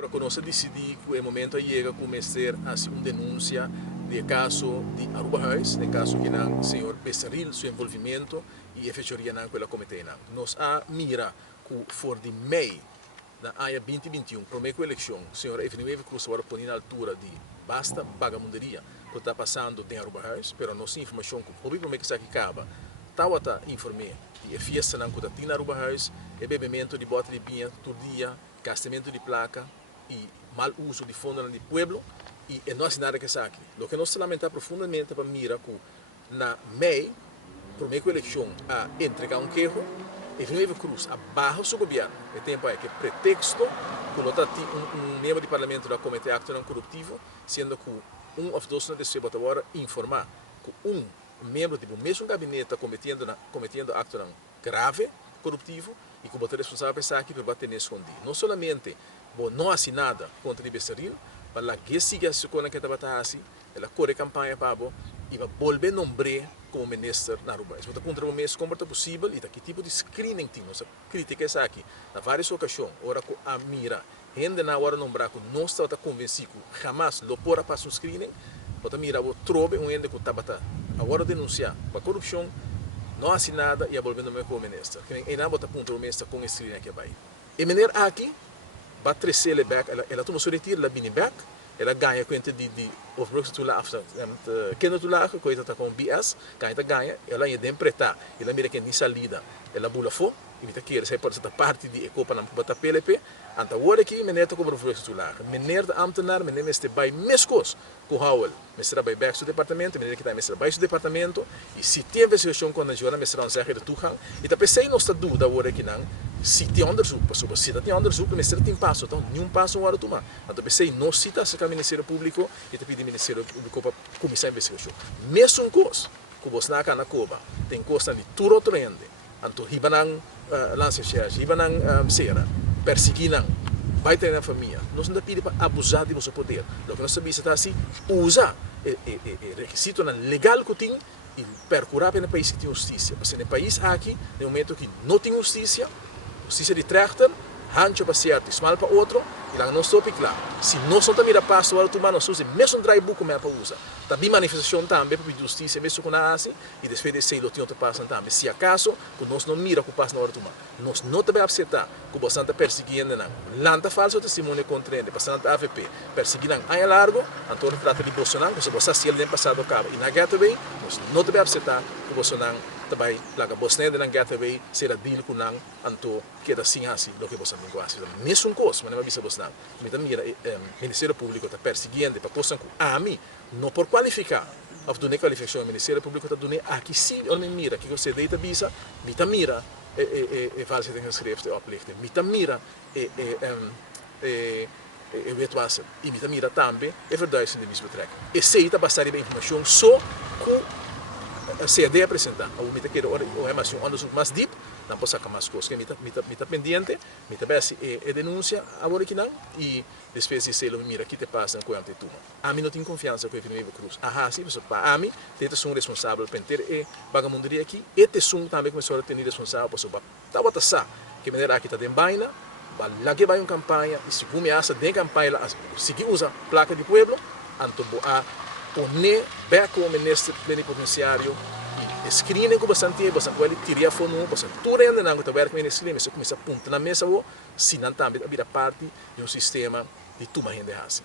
Agora, quando nós decidimos que o momento chega começar a ser uma denúncia do caso de Aruba House, no caso que o senhor Becerril, seu envolvimento e a fechoria naquela comitê. Nós a mira que for de mei na área 2021, para a eleição, o senhor Efraim Cruz agora põe na altura de basta vagabunderia que está passando em Aruba House, mas nossa informação que o problema que está aqui acaba, está informei e a fiesta na que na Aruba House, é bebimento de bota de vinho todo dia, gastamento de placa e mal uso de fundo do pueblo e não é nada que está aqui. O que nós lamentamos profundamente para mira que na MEI, para a eleição, a entregar um queijo, e Efraim Cruz abarra o seu governo. O tempo é que pretexto que nós temos membro de parlamento da Comitê Acto Não Corruptivo, sendo que ou dois não deve agora informar que membro do mesmo gabinete cometendo acto não grave, corruptivo, e que o responsável pensar aqui para bater nesse escondido. Não somente não há nada contra o Becerril, mas que siga a coisa que está assim, ela corre campanha para e vai volver nome como ministro na Aruba. Isso está contra o mês como é possível e que tipo de screening tem. Nossa crítica é aqui, na várias ocasiões, ora que a mira, ainda na hora nombrar que não está convencido, jamás lo porá para um screening, mas a mira o trobe ainda que está agora denunciar para corrupção, não há nada e a volver nome como ministro. E não está contra o mês com screening que vai. E menina aqui vai trazer ele back, ela toma seu retiro, ela vem back, ela ganha conta de overbruggen toelaag, kindertoelaag, coisa tá com BS, ganha, ela ainda empretar, ela mira que nem salida, ela bula fo, e me tá querer sai por essa parte de ecopa na bota PLP, anta hora aqui menina tá com overbruggen toelaag, menina da ambtenaar, menina este by mescos, com Howell, mestra by back seu departamento, menina que tá mestra by seu departamento, e se tem investigação com a jora mestra não sabe de tudo, e tá pensei não está dúvida hora aqui não. Se tem onderzoek, pessoal, se tem onderzoek, o Ministério tem passo, então nenhum passo agora tomar. Então, pensei, não cita o Ministério Público e te pedi o Ministério Público para começar a investigação. Mesmo coisa, que você não na Cuba, tem coisa de tudo outro ende, então, ribanang lanças, ribanang cera, perseguinang, vai ter na família. Nós não pedimos para abusar de nosso poder. O que nós sabemos é assim, usa o requisito legal que tem e percurar para o país que tem justiça. Porque no país aqui, no momento que não tem justiça de trechter, handje para certo, smal para outro, e lá não estou claro. Se nós não temos a passo, agora tu manos usa, mesmo drive como é para usar. Também manifestação também para pedir justiça, mesmo com a assim, e depois de sei, o tempo passa também. Se acaso, que nós não mira o que passa na hora tu nós não devemos aceitar que o bastante perseguindo não. Lanta falso testemunho contra ele, bastante AVP, perseguindo aí largo, então trata de Bolsonaro, que você se ele passado cabo. E na gateway, nós não devemos aceitar que o Bolsonaro também laga Bosnia de gateway será deal com nang anto queda assim assim do que você me gosta mesmo coisa mas não avisa Bosnia me também Ministério Público está perseguindo para coisa que a mim não por qualificar of do qualificação Ministério Público está dando aqui sim ou me mira que você deita visa me também mira faz tem escrever oplichten me também mira weet was e me também mira também verduidelijking de misbetrekking e sei está bastante informação só que se a apresentar, a umita quer o é mais um onderzoek mais deep, não posso sacar mais coisas que mita pendiente, mita bem denúncia agora que não e depois se ele mira que te passa com a turma. A mim não tenho confiança com o Efraim Cruz. Sim, mas para a mim, tem são responsável para ter vagabunderia aqui, e te são também começou a ter responsável para o tá bota sa que maneira aqui tá de baina, lá que vai uma campanha e se começa de campanha, se usa placa de pueblo, anto a poner back como ministro plenipotenciário e screening com bastante ele telefono bastante tudo ainda não está werk met screening mas começa a ponta na mesa se não também a parte de um sistema de toma rende assim